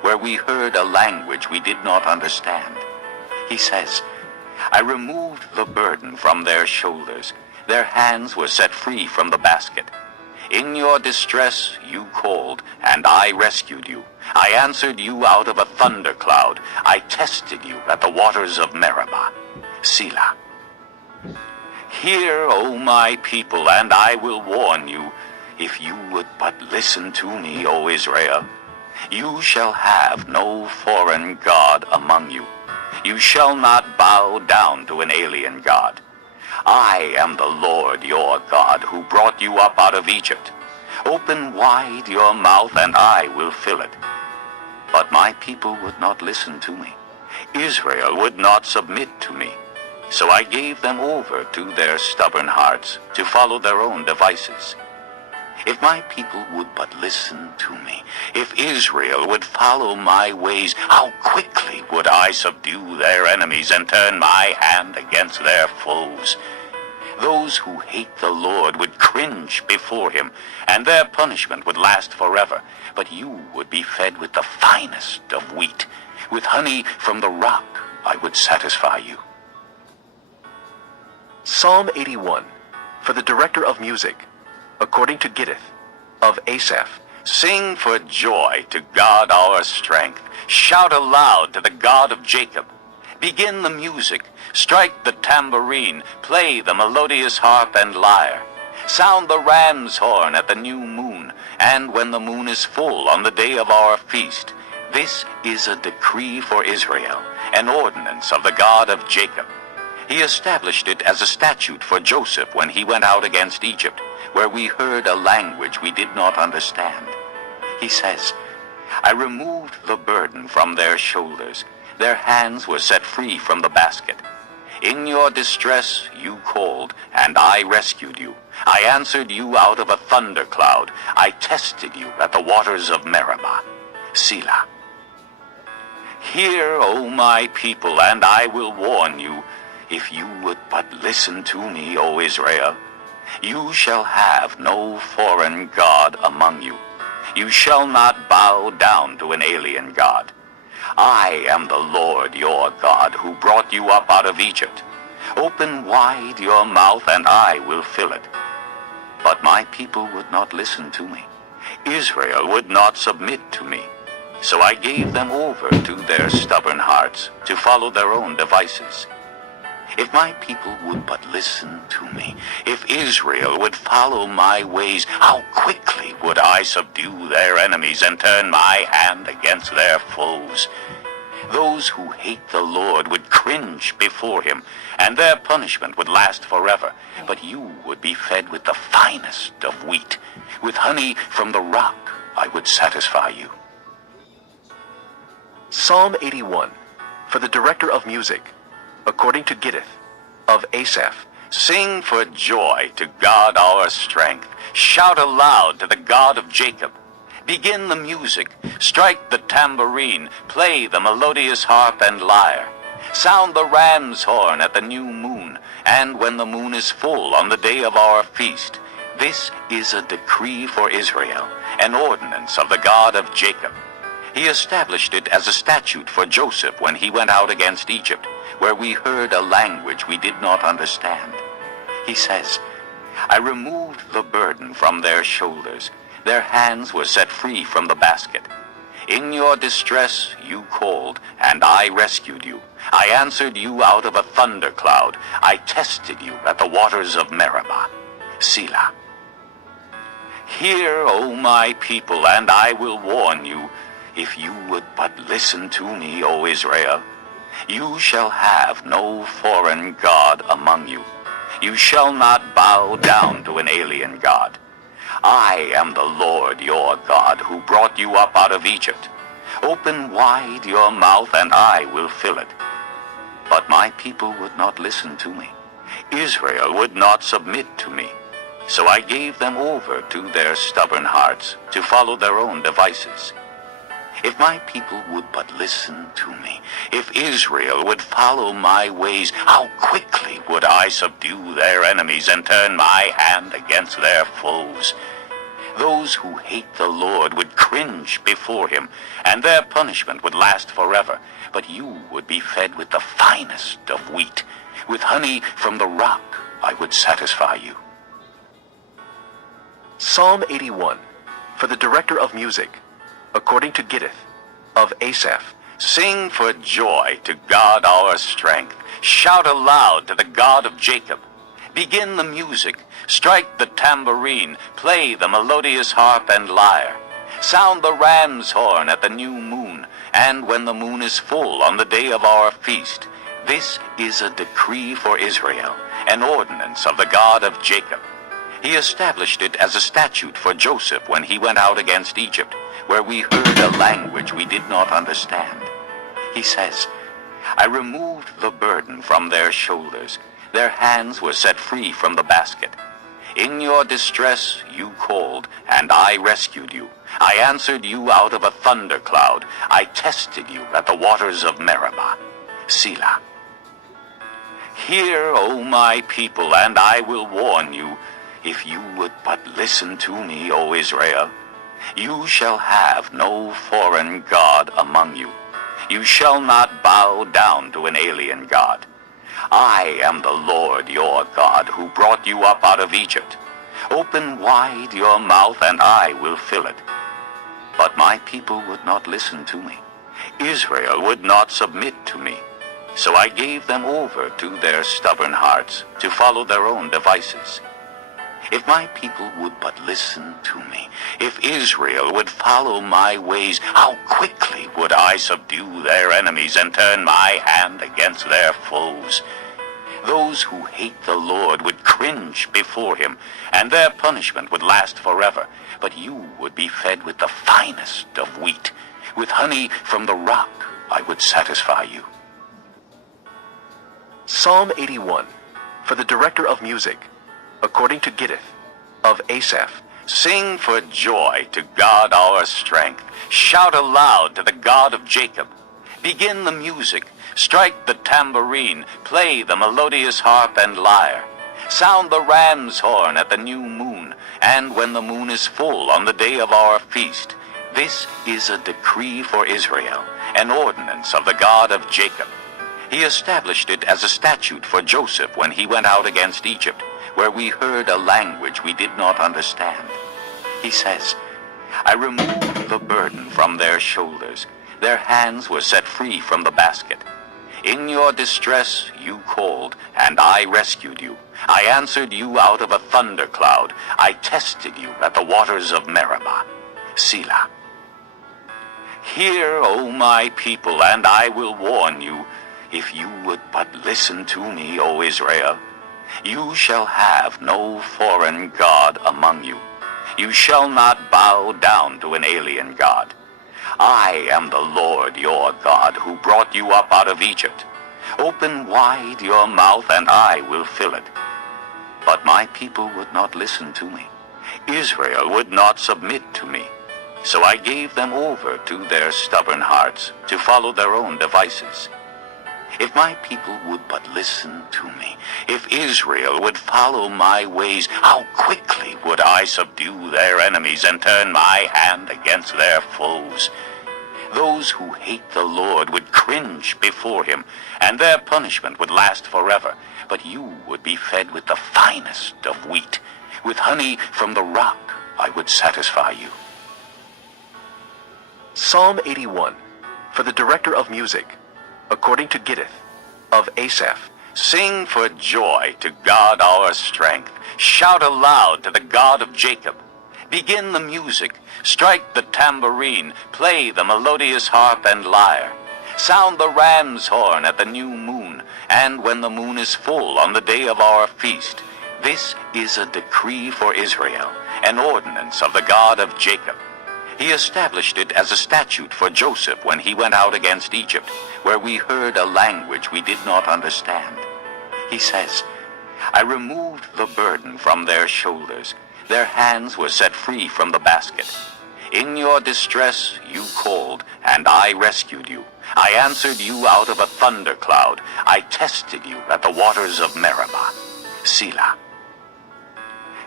where we heard a language we did not understand. He says, I removed the burden from their shoulders. Their hands were set free from the basket. In your distress you called, and I rescued you. I answered you out of a thundercloud. I tested you at the waters of Meribah. Selah. Hear, O my people, and I will warn you. If you would but listen to me, O Israel, you shall have no foreign god among you. You shall not bow down to an alien god. I am the Lord your God, who brought you up out of Egypt. Open wide your mouth, and I will fill it. But my people would not listen to me. Israel would not submit to me. So I gave them over to their stubborn hearts, to follow their own devices. If my people would but listen to me, if Israel would follow my ways, how quickly would I subdue their enemies and turn my hand against their foes. Those who hate the Lord would cringe before him, and their punishment would last forever. But you would be fed with the finest of wheat. With honey from the rock I would satisfy you. Psalm 81, for the director of music, according to Gittith, of Asaph. Sing for joy to God our strength. Shout aloud to the God of Jacob. Begin the music. Strike the tambourine. Play the melodious harp and lyre. Sound the ram's horn at the new moon, and when the moon is full on the day of our feast. This is a decree for Israel, an ordinance of the God of Jacob. He established it as a statute for Joseph when he went out against Egypt, where we heard a language we did not understand. He says, I removed the burden from their shoulders. Their hands were set free from the basket. In your distress you called, and I rescued you. I answered you out of a thundercloud. I tested you at the waters of Meribah. Selah. Hear, O my people, and I will warn you. If you would but listen to me, O Israel, you shall have no foreign god among you. You shall not bow down to an alien god. I am the Lord your God, who brought you up out of Egypt. Open wide your mouth, and I will fill it. But my people would not listen to me. Israel would not submit to me. So I gave them over to their stubborn hearts, to follow their own devices. If my people would but listen to me, if Israel would follow my ways, how quickly would I subdue their enemies and turn my hand against their foes. Those who hate the Lord would cringe before him, and their punishment would last forever. But you would be fed with the finest of wheat. With honey from the rock I would satisfy you. Psalm 81, for the director of music, according to Gittith, of Asaph. Sing for joy to God our strength. Shout aloud to the God of Jacob. Begin the music. Strike the tambourine. Play the melodious harp and lyre. Sound the ram's horn at the new moon, and when the moon is full on the day of our feast. This is a decree for Israel, an ordinance of the God of Jacob. He established it as a statute for Joseph when he went out against Egypt, where we heard a language we did not understand. He says, I removed the burden from their shoulders. Their hands were set free from the basket. In your distress you called, and I rescued you. I answered you out of a thundercloud. I tested you at the waters of Meribah. Selah. Hear, O my people, and I will warn you. If you would but listen to me, O Israel, you shall have no foreign god among you. You shall not bow down to an alien god. I am the Lord your God, who brought you up out of Egypt. Open wide your mouth, and I will fill it. But my people would not listen to me. Israel would not submit to me. So I gave them over to their stubborn hearts, to follow their own devices. If my people would but listen to me, if Israel would follow my ways, how quickly would I subdue their enemies and turn my hand against their foes. Those who hate the Lord would cringe before him, and their punishment would last forever. But you would be fed with the finest of wheat. With honey from the rock I would satisfy you. Psalm 81, for the director of music, according to Gittith, of Asaph. Sing for joy to God our strength. Shout aloud to the God of Jacob. Begin the music, strike the tambourine, play the melodious harp and lyre. Sound the ram's horn at the new moon, and when the moon is full on the day of our feast. This is a decree for Israel, an ordinance of the God of Jacob. He established it as a statute for Joseph when he went out against Egypt, where we heard a language we did not understand. He says, I removed the burden from their shoulders. Their hands were set free from the basket. In your distress you called, and I rescued you. I answered you out of a thundercloud. I tested you at the waters of Meribah. Selah. Hear, O my people, and I will warn you. If you would but listen to me, O Israel, you shall have no foreign god among you. You shall not bow down to an alien god. I am the Lord your God, who brought you up out of Egypt. Open wide your mouth, and I will fill it. But my people would not listen to me. Israel would not submit to me. So I gave them over to their stubborn hearts, to follow their own devices. If my people would but listen to me, if Israel would follow my ways, how quickly would I subdue their enemies and turn my hand against their foes. Those who hate the Lord would cringe before him, and their punishment would last forever. But you would be fed with the finest of wheat. With honey from the rock I would satisfy you. Psalm 81, for the director of music, according to Gittith, of Asaph. Sing for joy to God our strength. Shout aloud to the God of Jacob. Begin the music, strike the tambourine, play the melodious harp and lyre. Sound the ram's horn at the new moon, and when the moon is full on the day of our feast. This is a decree for Israel, an ordinance of the God of Jacob. He established it as a statute for Joseph when he went out against Egypt, where we heard a language we did not understand. He says, I removed the burden from their shoulders. Their hands were set free from the basket. In your distress you called, and I rescued you. I answered you out of a thundercloud. I tested you at the waters of Meribah. Selah. Hear, O my people, and I will warn you. If you would but listen to me, O Israel, you shall have no foreign god among you. You shall not bow down to an alien god. I am the Lord your God, who brought you up out of Egypt. Open wide your mouth, and I will fill it. But my people would not listen to me. Israel would not submit to me. So I gave them over to their stubborn hearts, to follow their own devices. If my people would but listen to me, if Israel would follow my ways, how quickly would I subdue their enemies and turn my hand against their foes. Those who hate the Lord would cringe before him, and their punishment would last forever. But you would be fed with the finest of wheat. With honey from the rock I would satisfy you. Psalm 81, for the director of music, according to Gittith, of Asaph. Sing for joy to God our strength. Shout aloud to the God of Jacob. Begin the music, strike the tambourine, play the melodious harp and lyre. Sound the ram's horn at the new moon, and when the moon is full on the day of our feast. This is a decree for Israel, an ordinance of the God of Jacob. He established it as a statute for Joseph when he went out against Egypt, where we heard a language we did not understand. He says, I removed the burden from their shoulders. Their hands were set free from the basket. In your distress you called, and I rescued you. I answered you out of a thundercloud. I tested you at the waters of Meribah. Selah.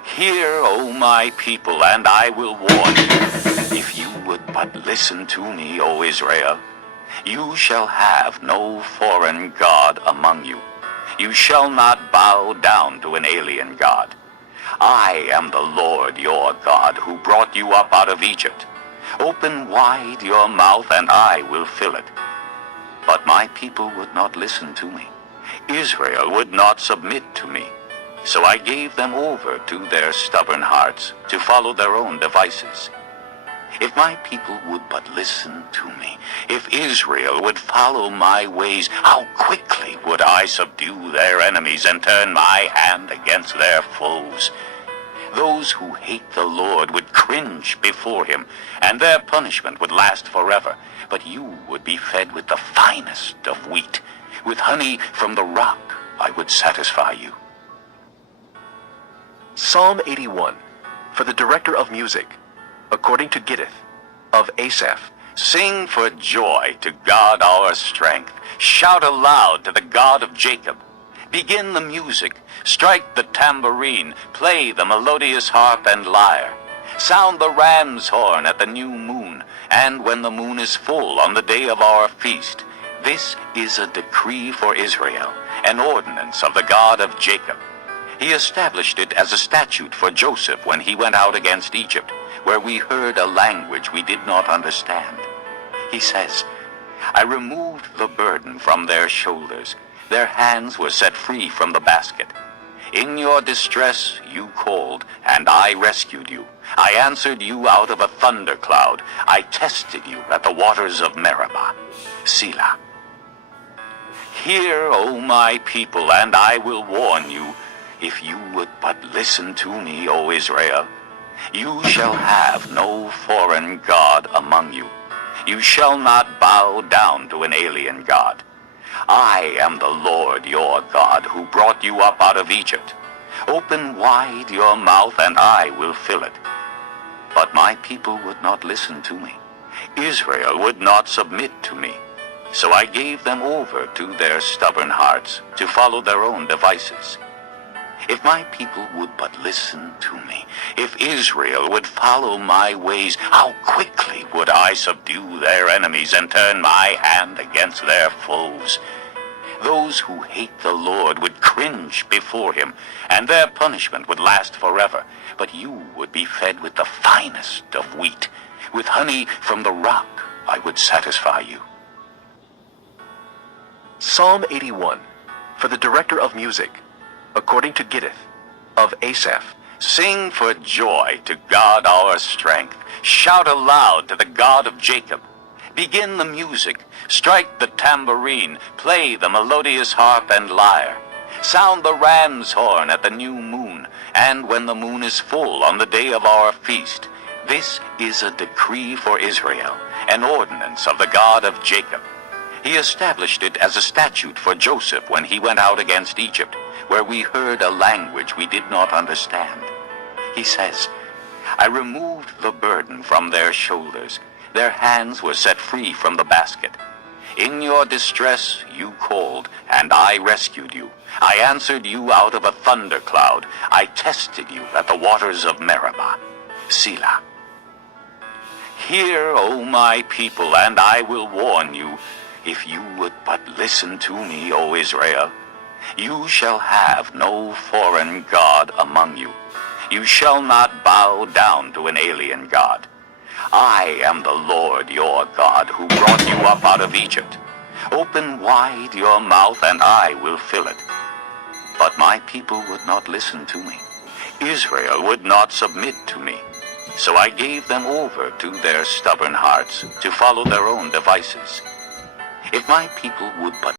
Hear, O my people, and I will warn you. If you would but listen to me, O Israel, you shall have no foreign god among you. You shall not bow down to an alien god. I am the Lord your God, who brought you up out of Egypt. Open wide your mouth, and I will fill it. But my people would not listen to me. Israel would not submit to me. So I gave them over to their stubborn hearts, to follow their own devices. If my people would but listen to me, if Israel would follow my ways, how quickly would I subdue their enemies and turn my hand against their foes. Those who hate the Lord would cringe before him, and their punishment would last forever. But you would be fed with the finest of wheat. With honey from the rock I would satisfy you. Psalm 81, for the director of music, according to Gittith, of Asaph. Sing for joy to God our strength. Shout aloud to the God of Jacob. Begin the music, strike the tambourine, play the melodious harp and lyre. Sound the ram's horn at the new moon, and when the moon is full on the day of our feast. This is a decree for Israel, an ordinance of the God of Jacob. He established it as a statute for Joseph when he went out against Egypt, where we heard a language we did not understand. He says, I removed the burden from their shoulders. Their hands were set free from the basket. In your distress you called, and I rescued you. I answered you out of a thundercloud. I tested you at the waters of Meribah. Selah. Hear, O my people, and I will warn you. If you would but listen to me, O Israel, you shall have no foreign god among you. You shall not bow down to an alien god. I am the Lord your God, who brought you up out of Egypt. Open wide your mouth, and I will fill it. But my people would not listen to me. Israel would not submit to me. So I gave them over to their stubborn hearts, to follow their own devices. If my people would but listen to me, if Israel would follow my ways, how quickly would I subdue their enemies and turn my hand against their foes. Those who hate the Lord would cringe before him, and their punishment would last forever. But you would be fed with the finest of wheat. With honey from the rock I would satisfy you. Psalm 81, for the director of music, according to Gittith, of Asaph. Sing for joy to God our strength. Shout aloud to the God of Jacob. Begin the music, strike the tambourine, play the melodious harp and lyre. Sound the ram's horn at the new moon, and when the moon is full on the day of our feast. This is a decree for Israel, an ordinance of the God of Jacob. He established it as a statute for Joseph when he went out against Egypt, where we heard a language we did not understand. He says, I removed the burden from their shoulders. Their hands were set free from the basket. In your distress you called, and I rescued you. I answered you out of a thundercloud. I tested you at the waters of Meribah. Selah. Hear, O my people, and I will warn you. If you would but listen to me, O Israel, you shall have no foreign god among you. You shall not bow down to an alien god. I am the Lord your God, who brought you up out of Egypt. Open wide your mouth, and I will fill it. But my people would not listen to me. Israel would not submit to me. So I gave them over to their stubborn hearts, to follow their own devices. If my people would but